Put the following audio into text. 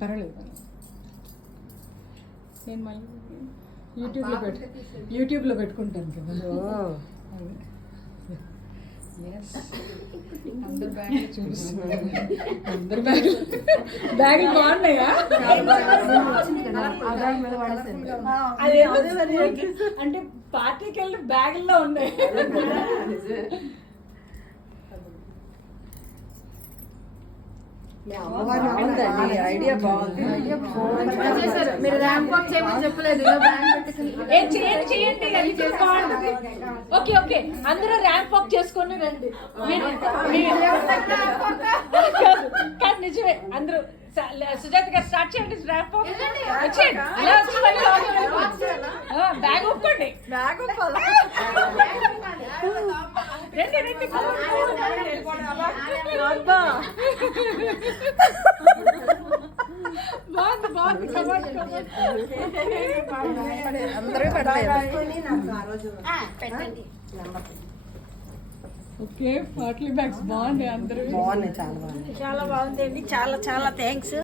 పర్వాలేదు. నేను మళ్ళీ యూట్యూబ్లో పెట్టుకుంటాను కదా. అందరు బ్యాగులు చూపిస్తున్నారు. అందరు బ్యాగులు బాగున్నాయా? అంటే పార్టీకి వెళ్ళి బ్యాగుల్లో ఉన్నాయి. ఐడియా బాగుంది. మీరు ర్యాంప్ వాక్ చేయమని చెప్పలేదు. చేయండి. ఓకే ఓకే, అందరూ ర్యాంప్ వాక్ చేసుకొని రండి. కాదు నిజమే, అందరూ సుజాత గారు స్టార్ట్ చేయండి ర్యాంప్ వాక్. బ్యాగ్ ఒప్పుకోండి. రండి రండి. బాగుంది బాగుంది. అందరూ పెట్టండి. ఓకే, పార్టీ బ్యాగ్స్ బాగున్నాయి. అందరూ బాగున్నాయి, చాలా బాగున్నాయి. చాలా బాగుంది అండి. చాలా చాలా థ్యాంక్స్.